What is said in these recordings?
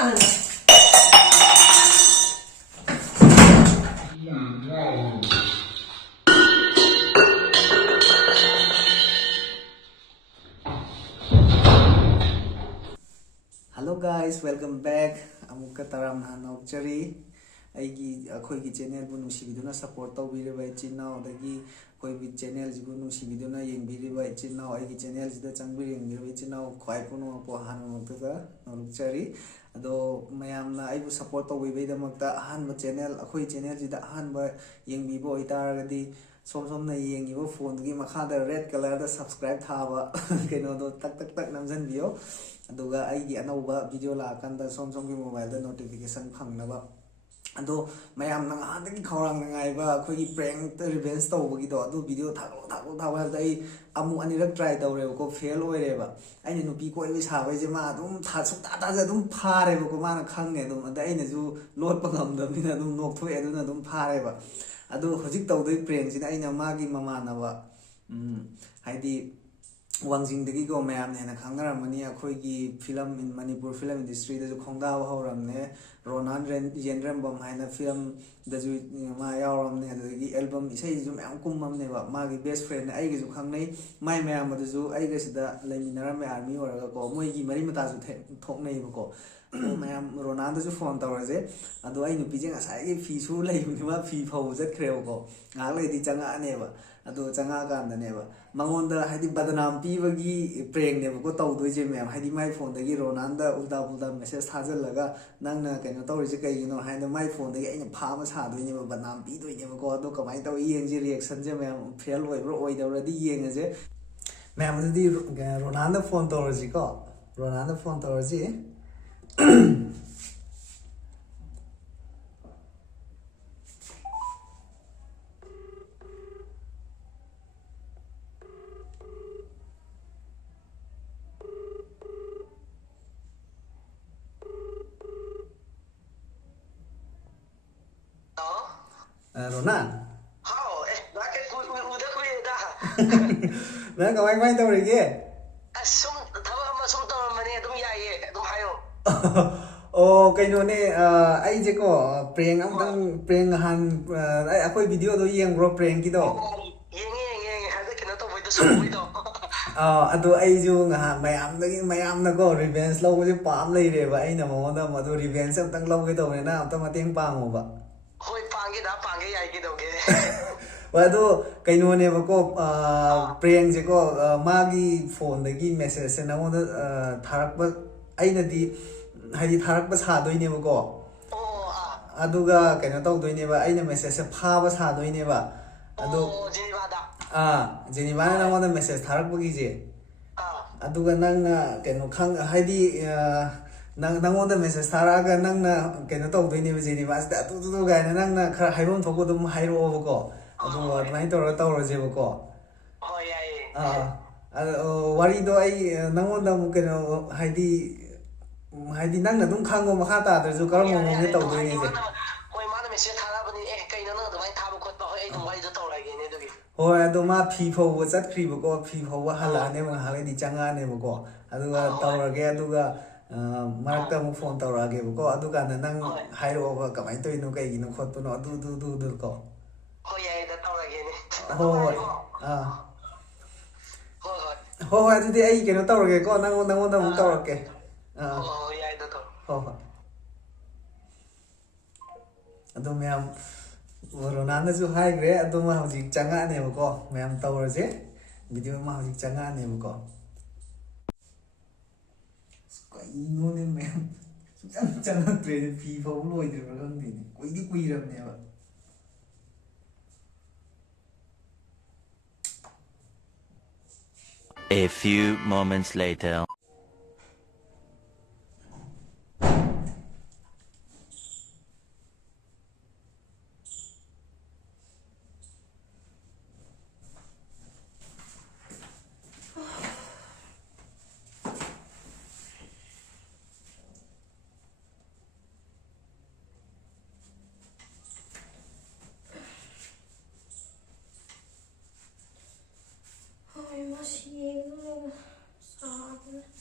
Hello guys, welcome back. Amukka taram hanokchari. Akhoi channel bu nusibiduna support tawbiriba ichinnaw dagi akhoi channel jibu nusibiduna yengbiriba ichinnaw aigi channel jida changbiri yengbiriba ichinnaw khwai puno po hanokta nokchari ado mayamna aibu support tawbibai damakta ahanba channel akhoi channel jida ahanba yengbibo itaragadi somna yengibo phone gi makhada red color da subscribe thaba keno do tak namjanbiyo aduga aigi anauba video la kanda somgi mobile da notification phangnaba ado mayam nang hadagi khawrang ngaiba akhoi prank ta revenge tawbagi do adu video thaklo thawa dai amu anirak try tawre ko fail oireba aina nupi ko ibi sabai je ma adum thasuk ta ja dum phare ko ma na khange dum ada aina ju lot pa ngamdamina dum nokthoe aduna dum phareba adu hojik tawdoi prank sina aina magi mamanaba haidi Wangjingdagi go mayam ne na khangnaramani akhoi film in Manipur film industry da khongdaw hawramne Ronan Yendrambam haina film da ju ma yawramne adagi album isai ju mayam kummamne ba magi best friend ne aigi ju khangnai mai mayam da ju aiga sida laiminarame army oraga ko moigi mari mata ju thoknai ba ko mayam Ronan da ju phone tawraje adu ai nupi je ngasai gi fi su laibni ma fi phau jat khreo ko ngak lai di changa ne ba ado changa kan da ne ba mangonda haidi badnam pibagi prank ne ko tawdoi je mem haidi my phone dagi Ronanda ulda message thajalaga nangna kaino tawrije kaino haina my phone dagi aina phama sadoi ne badnam pi doi ne ko ado kamai taw yengji reaction je mem fail oibro oidawradi yengaje mem di Ronanda phone tawriji ko Ronanda phone tawriji Ronan. How? Bakit udah ko da? Nang kamay tawrige. Asum tawa masum tawa mani dum yaye dum hayo. Oh kaino ne ai je ko prank prank han ai akhoi video do yeng bro prank ki do. Yeng hada kena to boy do so boy do. Ado ai ju nga mayam na ko revenge lo je pam lai re ba ai na mo da ma do revenge amtang lo ke do ne na amtang mateng pang mo ba. Hoi pangge yaye ki do ge. Wado kaino ne ba ko prank je ko magi phone dagi message se na mo da tharak ba ai na di haidi tharak ba sa doi ne ba ko. Aduga kaino taw doi ne ba ai na message se pha ba sa doi ne ba. Ado Geneva da. Geneva na mo da message tharak ba gi je. Aduga nang kaino khang haidi nangonda message tharaga nangna kaino tawdoi ba Geneva sta tu ga nangna khara haibon thoko dum hairo ba ko adu admai tawra je ba ko Hoi yaye. wari do ai nangonda mu kaino haidi nangna dum khango makha ta da ju karam mo ne tawdoi ne je hoi ma na message thara bani kaino na dum ai thaba khot ba hoi ai dum wari do tawra ge ne dugi. Hoi adu ma phi phau ba chat khri ba ko phi phau ba hala ne ma hala di changa ne ba ko aduga tawra ge aduga marakta mu phone tawra ge ko aduga nang hairo ba kamai toy no kai gino khot no du ko Hoi yaye da tawra ge ne. hoi Hoi. hoi adu di ai keno tawra ge ko nang da mu tawra ke Hoi yaye da to. hoi adu meam Ronanda ju hai gre adu ma hojik changa ne ba ko meam tawra je video ma hojik changa ne ba ko ino ne meam changa train phi phau loi de ba kan ni kui ram ne ba A few moments later. Ay, mas yelo. Sabi.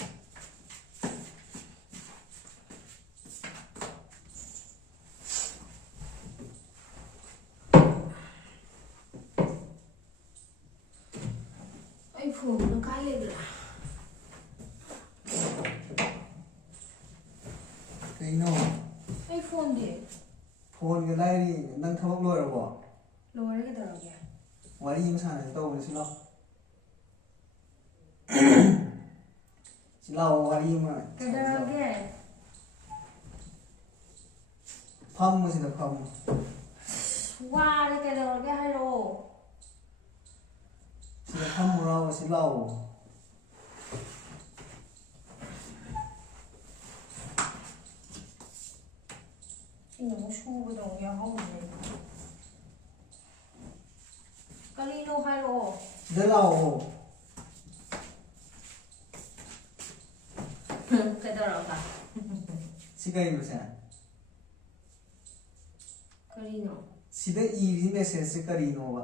ꯐꯣꯟꯗꯣ ꯀꯥꯏ ꯂꯩꯕ꯭ꯔꯥ ꯀꯩꯅꯣ ꯑꯩ ꯐꯣꯟꯗꯤ ꯐꯣꯟꯒ ꯂꯥꯏꯔꯤ ꯅꯪ ꯊꯕꯛ ꯂꯣꯏꯔꯕꯣ ꯂꯣꯏꯔꯦ ꯀꯩꯗꯧꯔꯒꯦ ꯋꯥꯔꯤ ꯑꯃ ꯁꯥꯟꯅꯁꯤ ꯇꯧꯕꯅꯤ ꯁꯤ ꯂꯥꯛꯑꯣ ꯁꯤ ꯂꯥꯛꯑꯣ ꯋꯥꯔꯤ ꯑꯃ ꯀꯩꯗꯧꯔꯒꯦ ꯐꯝꯕꯁꯤꯗ ꯐꯝꯃꯨ ꯋꯥꯔꯦ ꯀꯩꯗꯧꯔꯒꯦ ꯍꯥꯏꯔꯛꯑꯣ ꯁꯤꯗ ꯐꯝꯃꯨꯔꯥꯕ ꯁꯤ ꯂꯥꯛꯑꯣ ꯑꯩꯅ ꯑꯃꯨꯛ ꯁꯨꯕꯗ ꯑꯃꯨꯛ ꯌꯥꯎꯍꯧꯗ꯭ꯔꯦ ꯀꯔꯤꯅꯣ ꯍꯥꯏꯔꯛꯑꯣ ꯁꯤꯗ ꯂꯥꯛꯑꯣ ꯀꯩꯗꯧꯔꯒ ꯁꯤ ꯀꯩꯅꯣ ꯁꯦ ꯀꯔꯤꯅꯣ sida iri message karinoba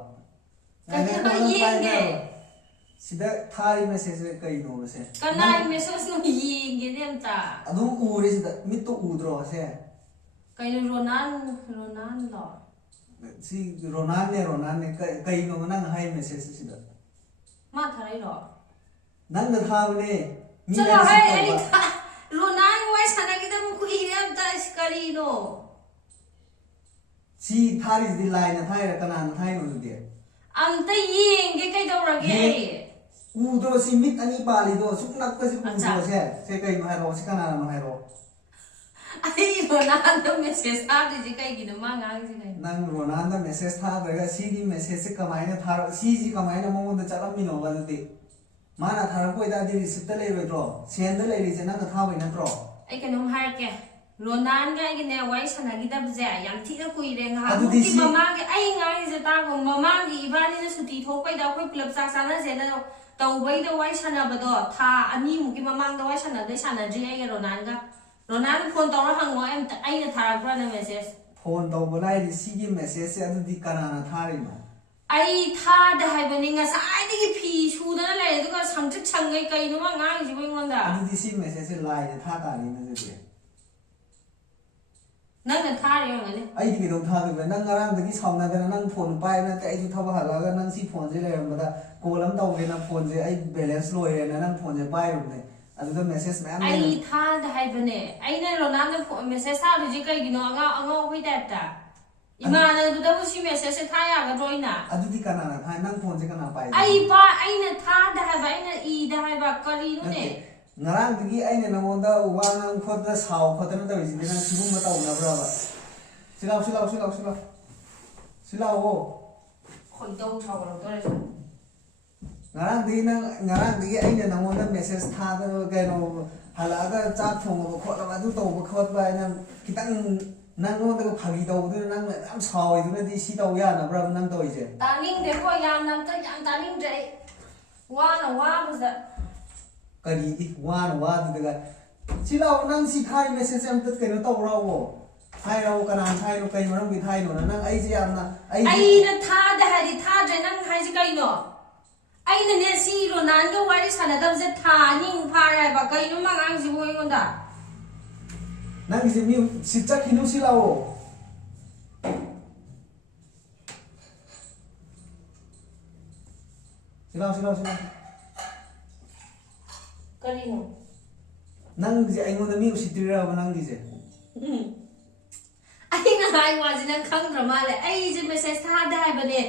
Kaya yenge sida thari message karinoba se kanai message no yenge nemta adum ure sida mitto udro se kaino ronan lo si ronan ne kaino nang hai message sida ma tharai lo nang da thabne mi chalo hai ai ronan wai sanagi da mu ku irem ta karino si thari di line thai ra kana thai no de amta yenge kai dawrage udro si mit ani pali do suknak pa si udro se kai no hai ro si kana no hai ro ai ronan da message ta di kai gi no ma ngang ji kai nang ronan da message tha ga si di message se kamai na thar si ji kamai na mo da chalam mi no ga de mana thar ko da di receipt le ro dro send le ri je nang tha bai na dro ai kai no har ke Ronan ga gi ne wai sanagi da bje yam thi na kui re nga Adu mu di ki si- mama ge ai nga ji ta go mama gi ibani na suti thok pai da khoi club sa sa na je na tau bai da wai sana ba do tha ani mu ki mama da wai sana dai sana ji ai Ronan phone taw ra hang wa em ai na thara pra na message phone to bo lai ri si gi message se adu di kana na thari no ai tha da hai ba ni nga sa ai di phi su da na le du ga sang chik chang ngai kai no ma nga ji bai ngon da adu di si message se lai de tha ta ri na je nang na tha re nga ne ai di do tha de nang ngarang da gi sauna da nang phone pai na te ai ju thaba hala ga nang si phone je le ram da call am taw ge na phone je ai balance loi re na nang phone je pai rum ne adu da message ma am ai tha da hai ba ne ai na Ronan da message sa du ji kai gi no anga hoi da ta imana du da bu si message tha ya ga joina adu di kana na thai nang phone je kana pai ai ba ai na tha da hai ba ai na I da hai ba kari no ne ngarang digi ai ne namon da wa nang khot da saw khot na da ri ji nang sibum ma taw na bra ba silaw o khoi dau chao lo to re ngarang digi ai ne namon da message tha da ga no hala ga cha thong ba khot ba du to ba khot ba na kitang nang no da phagi daw du nang am saw du na di si taw ya na bra nang to ije ta ning de ko yam nam ta yam ta ning de wa na wa bu da kari di wa du da silaw nang si khai message am tat kai no taw ra wo thai ra kana thai no kai maram bi thai no nang ai je am na ai na tha da hai tha je nang hai ji kai no ai na ne si Ronan ga wari sana da je tha ning pha ra ba kai no ma ngang ji boi ngon da nang je mi si chak hinu silaw silaw kari no nang je ai ngon da mi si tri ra ba nang je ai na hai wa ji nang khang dra ma le ai ji message tha da hai ba ne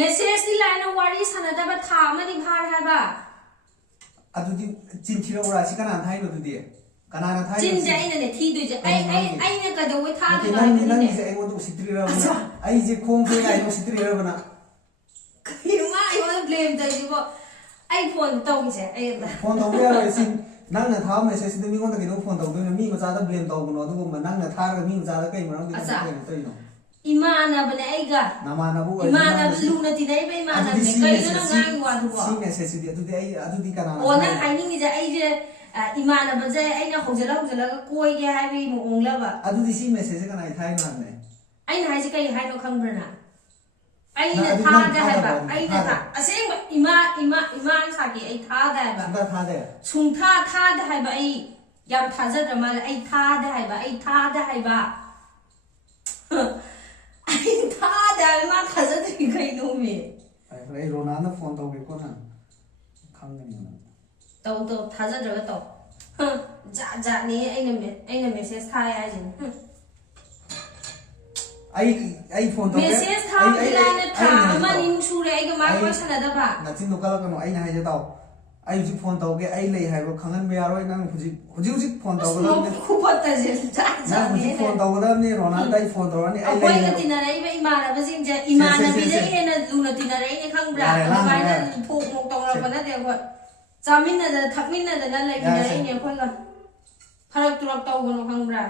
message ni la na wari sana da ba tha ma ni pha ra ba adu di chin thira ora si kana thai no du di kana na thai jin ja ina ne thi du je ai na ka da wai tha da ba nang ne je ai ngon du si tri ra ba na ai je khong ke ai no si tri ra ba na kai ma ai wa blame da ji bo ai phone tong je ai da phone to ya ro si nang na tha message de mi ngon da ke no phone to du mi ma cha da blame to no du ma nang na tha ra mi ma cha da kai ma ro di Asa. kai no to no imana ba ne ai ga na ma na bu imana ba lu na ti dai ba imana ne kai no na ngai wa du bo si message di adu di ai adu di kana na o na hai ni je ai je imana ba je ai na hojala ga koi ge hai bi mo ong la ba adu di si message kana ai thai na ne ai na hai je kai hai no khang bra na ai Na na adu tha nang da tha hai da ba ba, ai tha na da. tha aseng ba ima sa ki ai tha da hai ba da tha de sung tha da hai ba ai yam tha ja da ma ai tha da hai ba ai tha da hai ba ai tha da ma tha ja da kai no me ai ronaldo phone to ke ko na ꯈꯪꯒꯅꯤ ꯅꯪ ꯇꯧ ꯊꯥꯖꯗ꯭ꯔꯒ ꯇꯧ ꯖꯥꯠ ꯖꯥꯠꯅꯤ ꯑꯩꯅ message ꯊꯥꯏ ꯍꯥꯏꯁꯤꯅꯤ ꯑꯩ ꯐꯣꯟ ꯇꯧꯒꯦ ꯃꯦꯁꯦꯖ ꯊꯥꯕꯗꯤ ꯂꯥꯏꯅ ꯊꯥ ꯑꯃ ꯅꯤ ꯁꯨꯔꯦ ꯑꯩꯒ ꯃꯥꯒ ꯋꯥꯔꯤ ꯁꯥꯟꯅꯗꯕ ꯅꯆꯤꯟꯗꯣ ꯀꯜꯂꯛꯀꯅꯣ ꯑꯩꯅ ꯍꯥꯏꯖꯦ ꯇꯥꯎ ꯑꯩ ꯍꯧꯖꯤꯛ ꯐꯣꯟ ꯇꯧꯒꯦ ꯑꯩ ꯂꯩ ꯍꯥꯏꯕ ꯈꯪꯍꯟꯕ ꯌꯥꯔꯣꯏ ꯅꯪ ꯍꯧꯖꯤꯛ ꯐꯣन ꯇꯧꯒꯗꯕꯅꯤ ꯈꯨꯐꯠꯇꯁꯦ ꯖꯥꯠ ꯅꯪ ꯍꯧꯖꯤꯛ ꯐꯣन ꯖꯥꯠꯅꯤ ꯇꯧꯒꯗꯕꯅꯤ ꯔꯣꯅꯥꯜꯗꯣ ꯑꯩ ꯐꯣन ꯇꯧꯔꯅꯤ ꯑꯩ ꯂꯩ ꯑꯩꯈꯣꯏꯒ ꯇꯤꯟꯅꯔꯛꯏꯕ ꯏꯃꯥꯟꯅꯕꯁꯤꯡꯁꯦ ꯏꯃꯥꯟꯅꯕꯤꯗꯒꯤ ꯍꯦꯟꯅ ꯂꯨꯅ ꯇꯤꯟꯅꯔꯛꯏꯅꯦ ꯈꯪꯕ꯭ꯔꯥ ꯑꯗꯨꯃꯥꯏꯅ ꯊꯣꯛ ꯃꯣꯛ ꯇꯧꯔꯛꯄ ꯅꯠꯇꯦ ꯑꯩꯈꯣꯏ ꯆꯥꯃꯤꯟꯅꯗꯅ ꯊꯛꯃꯤꯟꯅꯗꯅ ꯂꯩꯃꯤꯟꯅꯔꯛꯏꯅꯦ ꯑꯩꯈꯣꯏꯒ ꯐꯔꯛ ꯇꯨꯔꯛ ꯇꯧꯒꯅꯨ ꯈꯪꯕ꯭ꯔꯥ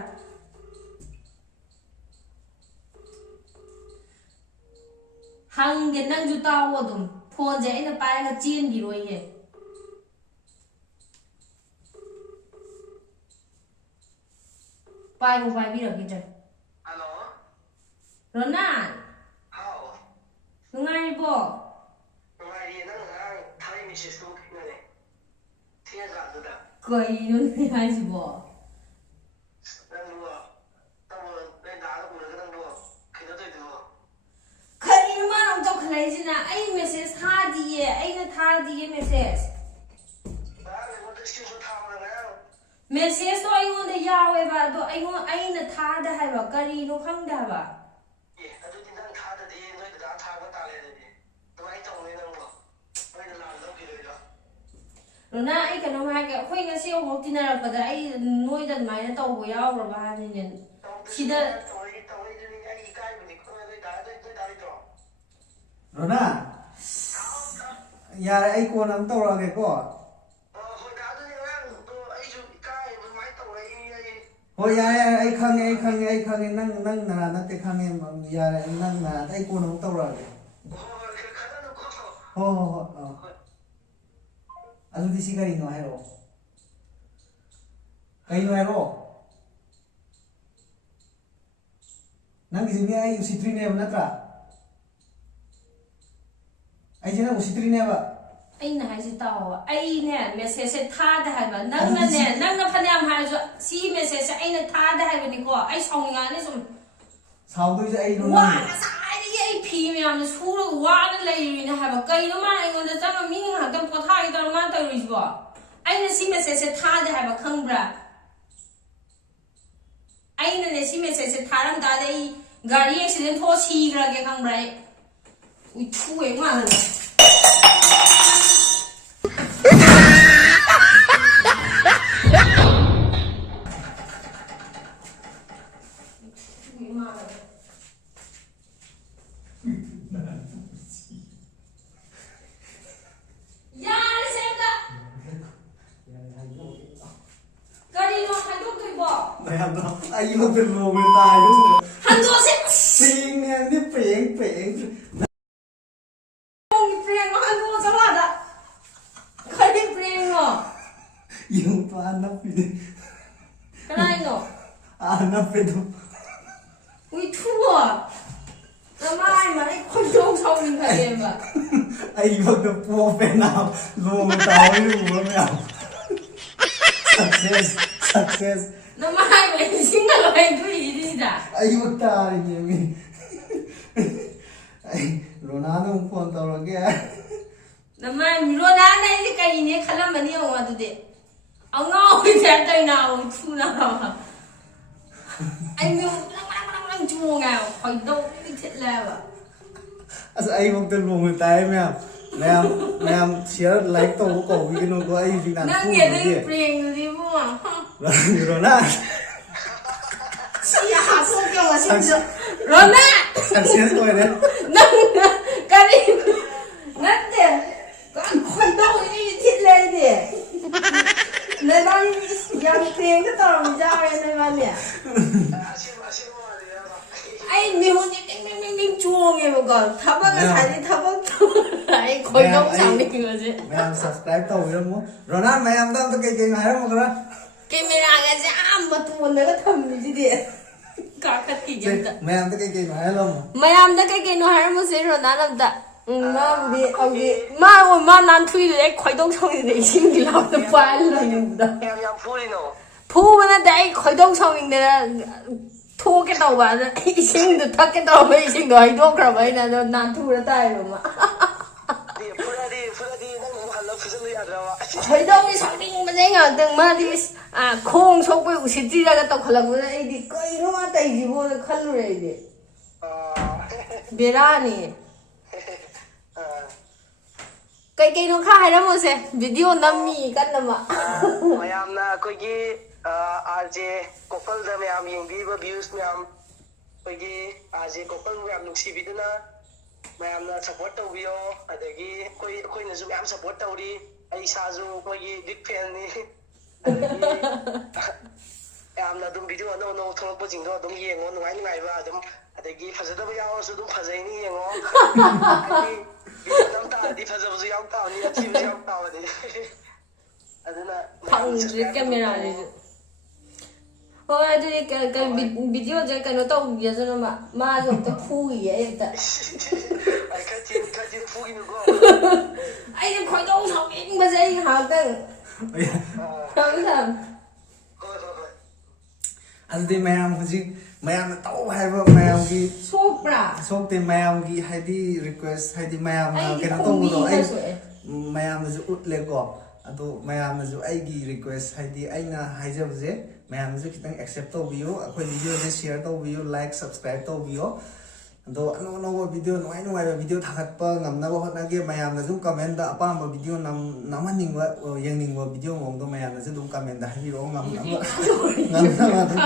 ꯍꯪꯒꯦ ꯅꯪꯁꯨ ꯇꯥꯎ ꯑꯗꯨꯝ ꯐꯣꯟꯁꯦ ꯑꯩꯅ ꯄꯥꯏꯔꯒ ꯆꯦꯟꯈꯤꯔꯣꯏꯌꯦ ꯄꯥꯏꯕꯤꯔꯛꯈꯤꯗ꯭ꯔꯦ ꯍꯜꯂꯣ ꯔꯣꯅꯥꯜ ꯍꯥꯎ ꯅꯨꯡꯉꯥꯏꯔꯤꯕꯣ ꯅꯨꯡꯉꯥꯏꯔꯤꯌꯦ ꯅꯪ ꯉꯔꯥꯡ ꯊꯥꯔꯛꯏ ꯃꯦꯁꯦꯖꯇꯨ ꯀꯩꯅꯣꯅꯦ ꯊꯦꯡꯉꯀꯥꯟꯗꯨꯗ ꯀꯩꯅꯣꯅꯦ ꯍꯥꯏꯁꯤꯕꯣ ꯅꯪꯗꯨ ꯅꯣꯏ ꯅꯥꯒ ꯎꯔꯒ ꯅꯪꯗꯣ ꯀꯩꯅꯣ ꯇꯧꯔꯤꯗꯨꯕꯣ ꯀꯔꯤꯅꯣ ꯃꯥꯅ ꯑꯃꯨꯛ ꯇꯧꯈꯠꯂꯛꯏꯁꯤꯅ ꯑꯩ ꯃꯦꯁꯦꯖ ꯊꯥꯗꯤꯌꯦ ꯑꯩꯅ ꯊꯥꯗꯤꯌꯦ ꯃꯦꯁꯦꯖ ꯉꯔꯥꯡ ꯑꯩꯉꯣꯟꯗ ꯏꯁꯀ꯭ꯔꯤꯟꯁꯣꯠ ꯊꯥꯕꯗ ꯉꯔꯥꯡ ꯃꯦꯁꯦꯖꯇꯣ ꯑꯩꯉꯣꯟꯗ ꯌꯥꯎꯋꯦꯕ ꯑꯗꯣ ꯑꯩꯅ ꯊꯥꯗꯦ ꯍꯥꯏꯕ ꯀꯔꯤꯅꯣ ꯈꯪꯗꯦ ꯍꯥꯏꯕ ꯑꯗꯨꯗꯤ ꯅꯪ ꯊꯥꯗꯗꯤ ꯅꯣꯏ ꯗꯗꯥ ꯊꯥꯕ ꯇꯥꯔꯦ ꯑꯗꯨꯗꯤ ꯑꯗꯨꯃꯥꯏꯅ ꯇꯧꯅꯤ ꯅꯪꯕꯣ ꯅꯣꯏꯅ ꯂꯥꯟ ꯂꯧꯈꯤꯗꯣꯏꯗꯣ ꯔꯣꯅꯥ ꯑꯩ ꯀꯩꯅꯣꯝ ꯍꯥꯏꯒꯦ ꯑꯩꯈꯣꯏ ꯉꯁꯤ ꯑꯃꯨꯛ ꯇꯤꯟꯅꯔꯛꯄꯗ ꯑꯩ ꯅꯣꯏꯗ ꯑꯗꯨꯃꯥꯏꯅ ꯇꯧꯕ ꯌꯥꯎꯈ꯭ꯔꯕ ꯍꯥꯏꯕꯅꯤꯅꯦ ꯁꯤꯗ ꯇꯧꯔꯛꯏꯗꯨꯅꯤ ꯑꯩ ꯏꯀꯥꯏꯕꯅꯤ ꯅꯣꯏ ꯗꯥ ꯂꯩꯇ꯭ꯔꯣ ꯔꯣꯅꯥ ꯌꯥꯔꯦ ꯑꯩ ꯀꯣꯟ ꯑꯃ ꯇꯧꯔꯛꯑꯒꯦꯀꯣ ꯍꯣꯏ ꯗꯥ ꯑꯗꯨꯗꯤ ꯉꯔꯥꯡꯗꯣ ꯑꯩꯁꯨ ꯏꯀꯥꯏꯕ ꯑꯗꯨꯃꯥꯏꯅ ꯇꯧꯔꯛꯏ ꯑꯩ ꯍꯣꯏ ꯌꯥꯔꯦ ꯑꯩ ꯈꯪꯉꯦ ꯅꯪ ꯅꯔꯥ ꯅꯠꯇꯦ ꯈꯪꯉꯦ ꯌꯥꯔꯦ ꯅꯪ ꯅꯔꯥ ꯑꯩ ꯀꯣꯟ ꯑꯃꯨꯛ ꯇꯧꯔꯛꯑꯒꯦ ꯍꯣꯏ ꯈꯟꯅꯅꯨꯀꯣ ꯍꯣꯏ ꯑꯗꯨꯗꯤ ꯁꯤ ꯀꯔꯤꯅꯣ ꯍꯥꯏꯔꯛꯑꯣ ꯀꯩꯅꯣ ꯍꯥꯏꯔꯛꯑꯣ ꯅꯪꯒꯤꯁꯤꯗꯤ ꯑꯩ ꯎꯁꯤꯠꯇ꯭ꯔꯤꯅꯦꯕ ꯅꯠꯇ꯭ꯔꯥ ꯑꯩꯁꯦ ꯅꯪ ꯎꯁꯤꯠꯇ꯭ꯔꯤꯅꯦꯕ ꯑꯩꯅ ꯍꯥꯏꯁꯤ ꯇꯥꯎꯕ ꯑꯩꯅꯦ ꯃꯦꯁꯦꯖꯁꯦ ꯊꯥꯗꯦ ꯍꯥꯏꯕ ꯅꯪꯅꯅꯦ ꯅꯪꯅ ꯐꯅꯌꯥꯝ ꯍꯥꯏꯔꯁꯨ ꯁꯤ ꯃꯦꯁꯦꯖꯁꯦ ꯑꯩꯅ ꯊꯥꯗꯦ ꯍꯥꯏꯕꯅꯤꯀꯣ ꯑꯩ ꯁꯥꯎꯅꯤꯡꯉꯛꯑꯅꯤ ꯁꯨꯝ ꯁꯥꯎꯗꯣꯏꯁꯦ ꯑꯩ ꯉꯁꯥꯏꯗꯒꯤ ꯑꯩ ꯐꯤ ꯃꯌꯥꯝꯅ ꯁꯨꯔꯒ ꯋꯥꯅ ꯂꯩꯔꯤꯅꯦ ꯍꯥꯏꯕ ꯀꯩꯅꯣ ꯃꯥꯅ ꯑꯩꯉꯣꯟꯗ ꯆꯪꯉ ꯃꯤ ꯉꯥꯏꯍꯥꯛꯇꯪ ꯄꯣꯊꯥꯒꯦ ꯇꯧꯔ ꯃꯥꯅ ꯇꯧꯔꯤꯁꯤꯕꯣ ꯑꯩꯅ ꯁꯤ ꯃꯦꯁꯦꯖꯁꯦ ꯊꯥꯗꯦ ꯍꯥꯏꯕ ꯈꯪꯕ꯭ꯔꯥ ꯑꯩꯅꯅꯦ ꯁꯤ ꯃꯦꯁꯦꯖꯁꯦ ꯊꯥꯔꯝ ꯇꯥꯔꯗꯤ ꯑꯩ ꯒꯥꯔꯤ ꯑꯦꯛꯁꯤꯗꯦꯟ ꯊꯣꯛꯑ ꯁꯤꯈ꯭ꯔꯒꯦ ꯈꯪꯕ꯭ꯔꯥ ꯑꯩ ꯎꯏꯊꯨꯑꯦ ꯃꯥꯅꯅꯦ ꯃꯌꯥꯝꯗꯣ ꯑꯩꯉꯣꯟꯗ ꯂꯣꯡꯅ ꯇꯥꯏꯗꯣ ꯍꯟꯗꯣꯛꯁꯦ ꯄ꯭ꯔꯦꯡꯅꯦ ꯄ꯭ꯔꯦꯡ ꯄ꯭ꯔꯦꯡꯅꯣ ꯍꯟꯗꯣꯛ ꯆꯠꯂꯥꯗ ꯀꯔꯤ ꯄ꯭ꯔꯦꯡꯅꯣ ꯌꯨꯝ ꯅꯞꯄꯤꯅꯦ ꯀꯅꯥꯏꯅꯣ ꯅꯞꯄꯦꯗꯣ ꯎꯏꯊꯨꯑꯣ ꯅꯃꯥꯏ ꯑꯩ ꯈꯣꯏꯗꯧ ꯁꯥꯎꯅꯤꯡꯈꯠꯂꯦꯕ ꯑꯩꯉꯣꯟꯗ ꯄꯣꯞꯄꯦꯅ ꯂꯣꯡꯅ ꯇꯥꯏꯗꯣ ꯎꯕ ꯃꯌꯥꯝ ꯁꯛꯁꯦꯁ ꯅꯃꯥꯏ ꯏꯁꯤꯡꯒ ꯂꯣꯏꯗꯣꯏꯁꯤꯗ ꯑꯩꯃꯛ ꯇꯥꯔꯤꯅꯦ ꯃꯤ ꯑꯩ ꯔꯣꯅꯥꯜꯗꯣ ꯑꯃꯨꯛ ꯐꯣꯟ ꯇꯧꯔꯒꯦ ꯅꯃꯥꯏ ꯔꯣꯅꯥꯜꯗꯣ ꯑꯩꯁꯦ ꯀꯔꯤꯅꯦ ꯈꯜꯂꯝꯕꯅꯤ ꯌꯦꯡꯉꯣ ꯑꯗꯨꯗꯤ ꯑꯉꯥꯎꯕꯤ ꯇꯥꯏꯞ ꯇꯧꯅ ꯊꯨꯅ ꯑꯩ ꯃꯤꯌꯨꯡ ꯆꯣꯡꯉꯦ ꯈꯣꯏꯗꯧ ꯊꯤꯠꯂꯦꯕ ꯑꯁ ꯑꯩꯃꯛꯇ ꯂꯣꯡꯅ ꯇꯥꯏ ꯃꯌꯥꯝ ꯁꯤꯌꯔ ꯂꯥꯏꯛ ꯇꯧꯕ ꯀꯧꯕꯤꯒꯅꯨꯀꯣ ꯑꯩ ꯍꯧꯖꯤꯛ ꯅꯪꯒꯤ ꯑꯗꯨꯒꯤ ꯄ꯭ꯔꯦꯡꯗꯨꯗꯤ ꯏꯕꯨꯡꯉꯣ ꯔꯣꯅꯥꯜ ꯁꯤ ꯍꯥꯠꯇꯣꯛꯀꯦ ꯉꯁꯤꯁꯨ ꯔꯣꯅꯥꯜ ꯁꯛꯁꯦꯁ ꯑꯣꯏꯔꯦ ꯅꯪꯅ ꯀꯔꯤ ꯅꯠꯇꯦ ꯈꯣꯏꯗꯧ ꯊꯤꯠꯂꯦ ꯑꯩꯗꯤ ꯅꯣꯏꯕꯥꯅꯤ ꯌꯥꯝ ꯄ꯭ꯔꯦꯡꯒ ꯇꯧꯔꯝꯖꯥꯔꯦ ꯅꯣꯏꯕꯥꯅꯤ ꯑꯩ ꯃꯤꯍꯨꯟꯁꯦ ꯄꯤꯡ ꯆꯣꯡꯉꯦꯕꯀꯣ ꯊꯕꯛ ꯉꯁꯥꯏꯗꯤ ꯊꯕꯛ ꯑꯩ ꯈꯣꯏꯗꯧ ꯁꯥꯎꯅꯤꯡꯕꯁꯦ ꯃꯌꯥꯝ ꯁꯕꯁꯀ꯭ꯔꯥꯏꯕ ꯇꯧꯕꯤꯔꯝꯃꯣ ꯔꯣꯅꯥꯜ ꯃꯌꯥꯝꯗ ꯑꯝꯇ ꯀꯩꯀꯩꯅꯣ ꯍꯥꯏꯔꯝꯃꯣ ꯈꯔ ꯀꯦꯃꯦꯔꯥꯒꯁꯦ ꯃꯇꯣꯟꯗꯒ ꯊꯝꯃꯤꯁꯤꯗꯤ ꯀꯥꯈꯠꯈꯤꯒꯦ ꯑꯝꯇ ꯃꯌꯥꯝꯗ ꯀꯩꯀꯩꯅꯣ ꯍꯥꯏꯔꯝꯃꯣ ꯃꯌꯥꯝꯗ ꯀꯩꯀꯩꯅꯣ ꯍꯥꯏꯔꯝꯃꯨꯁꯦ ꯔꯣꯅꯥꯜ ꯑꯝꯇ ꯃꯥꯕꯨꯗꯤ ꯍꯧꯖꯤꯛ ꯃꯥ ꯅꯥꯟꯊꯨꯏꯗꯨꯗꯤ ꯑꯩ ꯈꯣꯏꯗꯧ ꯁꯥꯎꯅꯤꯡꯗꯦ ꯏꯁꯤꯡꯒꯤ ꯂꯥꯞꯇ ꯄꯥꯏꯔ ꯂꯩꯔꯨꯕꯗ ꯌꯥꯝ ꯐꯨꯔꯤꯅꯣ ꯐꯨꯕ ꯅꯠꯇꯦ ꯑꯩ ꯈꯣꯏꯗꯧ ꯁꯥꯎꯅꯤꯡꯗꯅ ꯊꯣꯛꯀꯦ ꯇꯧꯕ ꯑꯗ ꯏꯁꯤꯡꯗꯣ ꯊꯛꯀꯦ ꯇꯧꯕ ꯏꯁꯤꯡꯗꯣ ꯍꯩꯗꯣꯛꯈ꯭ꯔꯕ ꯑꯩꯅ ꯑꯗꯣ ꯅꯥꯟꯊꯨꯔ ꯇꯥꯏꯕ ꯑꯃ ꯐꯨꯔꯗꯤ ꯅꯪ ꯑꯃꯨꯛ ꯍꯜꯂ ꯐꯨꯖꯜꯂꯨ ꯌꯥꯗ꯭ꯔꯕ ꯈꯣꯏꯗꯧꯁꯦ ꯁꯥꯎꯅꯤꯡꯕꯁꯦ ꯉꯥꯛꯇꯪ ꯃꯥꯗꯤ ꯈꯣꯡ ꯁꯣꯛꯄꯩ ꯎꯁꯤꯠꯇ꯭ꯔꯤꯔꯒ ꯇꯧꯈꯠꯂꯛꯄꯗ ꯑꯩꯗꯤ ꯀꯩꯅꯣ ꯃꯥ ꯇꯧꯔꯤꯁꯤꯕꯣꯅ ꯈꯜꯂꯨꯔꯦ ꯑꯩꯗꯤ ꯕꯦꯔꯥꯅꯤ ꯀꯩꯀꯩꯅꯣ ꯈꯔ ꯍꯥꯏꯔꯝꯃꯣꯁꯦ ꯚꯤꯗꯤꯑꯣ ꯅꯝꯃꯤ ꯀꯟꯅ ꯃꯌꯥꯝꯅ ꯑꯩꯈꯣꯏꯒꯤ RJ ꯀꯣꯄꯜꯗ ꯃꯌꯥꯝ ꯌꯦꯡꯕꯤꯕ ꯚ꯭ꯌꯨꯁ ꯃꯌꯥꯝ ꯑꯩꯈꯣꯏꯒꯤ RJ ꯀꯣꯄꯜꯕꯨ ꯌꯥꯝ ꯅꯨꯡꯁꯤꯕꯤꯗꯨꯅ ꯃꯌꯥꯝꯅ ꯁꯞꯄꯣꯔꯠ ꯇꯧꯕꯤꯌꯣ ꯑꯗꯒꯤ ꯑꯩꯈꯣꯏꯅꯁꯨ ꯃꯌꯥꯝ ꯁꯞꯄꯣꯔꯠ ꯇꯧꯔꯤ ꯑꯩ ꯏꯁꯥꯁꯨ ꯑꯩꯈꯣꯏꯒꯤ ꯕꯤగ్ ꯐꯦꯟꯅꯤ ꯑꯗꯒꯤ ꯌꯥꯝꯅ ꯑꯗꯨꯝ ꯚꯤꯗꯤꯑꯣ ꯑꯅꯧ ꯑꯅꯧ ꯊꯣꯛꯂꯛꯄꯁꯤꯡꯗꯣ ꯑꯗꯨꯝ ꯌꯦꯡꯉꯣ ꯅꯨꯡꯉꯥꯏꯕ ꯑꯗꯨꯝ ꯑꯗꯒꯤ ꯐꯖꯗꯕ ꯌꯥꯎꯔꯁꯨ ꯑꯗꯨꯝ ꯐꯖꯩꯅꯤ ꯌꯦꯡꯉꯣ ꯍꯥꯏꯗꯤ ꯚꯤꯗꯤꯑꯣ ꯅꯝ ꯇꯥꯔꯗꯤ ꯐꯖꯕꯁꯨ ꯌꯥꯎ ꯇꯥꯕꯅꯤ ꯑꯊꯤꯕꯁꯨ ꯌꯥꯎ ꯇꯥꯕꯅꯤ ꯑꯗꯨꯅ ꯐꯪꯗ꯭ꯔꯤ ꯀꯦꯃꯦꯔꯥꯁꯤꯁꯨ ꯍꯣꯏ ꯑꯗꯨꯗꯤ ꯚꯤꯗꯤꯑꯣꯁꯦ ꯀꯩꯅꯣ ꯇꯧꯕꯤꯔꯁꯨꯅ ꯃꯥꯁꯨ ꯑꯝꯇ ꯐꯨꯈꯤꯌꯦ ꯑꯩ ꯑꯝꯇ खर्ची फूगी नुको ꯑꯩꯅ ꯈꯣꯏꯗꯧ ꯁꯥꯎꯅꯤꯡꯕꯁꯦ ꯑꯩ ꯉꯥꯏꯍꯥꯛꯇꯪ ꯑꯗꯨꯗꯤ ꯃꯌꯥꯝ ꯍꯧꯖꯤꯛ ꯃꯌꯥꯝꯅ ꯇꯧ ꯍꯥꯏꯕ ꯃꯌꯥꯝꯒꯤ ꯁꯣꯛꯄ꯭ꯔꯥ ꯁꯣꯛꯇꯦ ꯃꯌꯥꯝꯒꯤ ꯍꯥꯏꯗꯤ ꯔꯤꯀ꯭ꯋꯦꯁ ꯍꯥꯏꯗꯤ ꯃꯌꯥꯝꯅ ꯀꯩꯅꯣ ꯇꯧꯕꯗꯣ ꯑꯩ ꯃꯌꯥꯝꯅꯁꯨ ꯎꯠꯂꯦꯀꯣ ꯑꯗꯣ ꯃꯌꯥꯝꯅꯁꯨ ꯑꯩꯒꯤ ꯔꯤꯀ꯭ꯋꯦꯁ ꯍꯥꯏꯗꯤ ꯑꯩꯅ ꯍꯥꯏꯖꯕꯁꯦ ꯃꯌꯥꯝꯅꯁꯨ ꯈꯤꯇꯪ ꯑꯦꯛꯁꯦꯞ ꯇꯧꯕꯤꯌꯨ ꯑꯩꯈꯣꯏ ꯚꯤꯗꯤꯑꯣꯁꯦ ꯁꯤꯌꯔ ꯇꯧꯕꯤꯌꯨ ꯂꯥꯏꯛ ꯁꯕꯁꯀ꯭ꯔꯥꯏꯕ ꯇꯧꯕꯤꯌꯣ ꯑꯗꯣ ꯑꯅꯧ ꯑꯅꯧꯕ ꯚꯤꯗꯤꯑꯣ ꯅꯨꯡꯉꯥꯏꯕ ꯚꯤꯗꯤꯑꯣ ꯊꯥꯒꯠꯄ ꯉꯝꯅꯕ ꯍꯣꯠꯅꯒꯦ ꯃꯌꯥꯝꯅꯁꯨ ꯀꯃꯦꯟꯗ ꯑꯄꯥꯝꯕ ꯚꯤꯗꯤꯑꯣ ꯅꯝꯍꯟꯅꯤꯡꯕ ꯌꯦꯡꯅꯤꯡꯕ ꯚꯤꯗꯤꯑꯣ ꯃꯑꯣꯡꯗꯣ ꯃꯌꯥꯝꯅꯁꯨ ꯑꯗꯨꯝ ꯀꯃꯦꯟꯗ ꯍꯥꯏꯕꯤꯔꯛꯑꯣ ꯉꯝꯅꯕ ꯑꯗꯨꯝ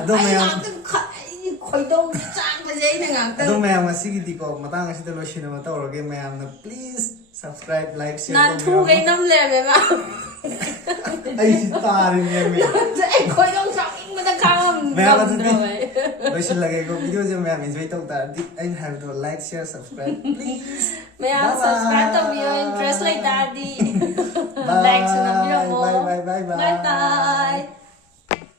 ꯑꯗꯣ ꯃꯌꯥꯝ ꯈꯣꯏꯗꯧꯁꯦ ꯆꯥꯛꯄꯁꯦ ꯑꯩꯅ ꯉꯥꯛꯇꯪ ꯑꯗꯣ ꯃꯌꯥꯝ ꯉꯁꯤꯒꯤꯗꯤꯀꯣ ꯃꯇꯥꯡ ꯑꯁꯤꯗ ꯂꯣꯏꯁꯤꯟꯅꯕ ꯇꯧꯔꯒꯦ ꯃꯌꯥꯝꯅ ꯄ꯭ꯂꯤꯖ ꯁꯕꯁꯀ꯭ꯔꯥꯏꯕ ꯂꯥꯏꯛ ꯁꯤꯌꯔ ꯅꯥꯟꯊꯨꯒꯩ ꯅꯝ ꯂꯩꯔꯝꯃꯦꯕ ꯑꯩꯁꯤ ꯇꯥꯔꯤꯅꯦꯃꯤ ꯑꯩ ꯈꯣꯏꯗꯧ ꯁꯥꯎꯅꯤꯡꯕꯗ ꯈꯥꯡꯉꯝꯗ꯭ꯔꯕ ꯂꯣꯏꯁꯤꯜꯂꯒꯦꯀꯣ ꯚꯤꯗꯤꯑꯣꯁꯦ ꯃꯌꯥꯝ ꯑꯦꯟꯖꯣꯏ ꯇꯧ ꯇꯥꯔꯗꯤ ꯑꯩꯅ ꯍꯥꯏꯕꯗꯣ ꯂꯥꯏꯛ ꯁꯤꯌꯔ ꯁꯕꯁꯀ꯭ꯔꯥꯏꯕ ꯄ꯭ꯂꯤꯖ ꯃꯌꯥꯝ ꯁꯕꯁꯀ꯭ꯔꯥꯏꯕ ꯇꯧꯕꯤꯌꯣ ꯏꯟꯇꯔꯦꯁ ꯂꯩꯇꯥꯔꯗꯤ ꯂꯥꯏꯛꯁꯨ ꯅꯝꯕꯤꯔꯝꯃꯣ ꯕꯥꯏ ꯕꯥꯏ ꯕꯥꯏ ꯕꯥꯏ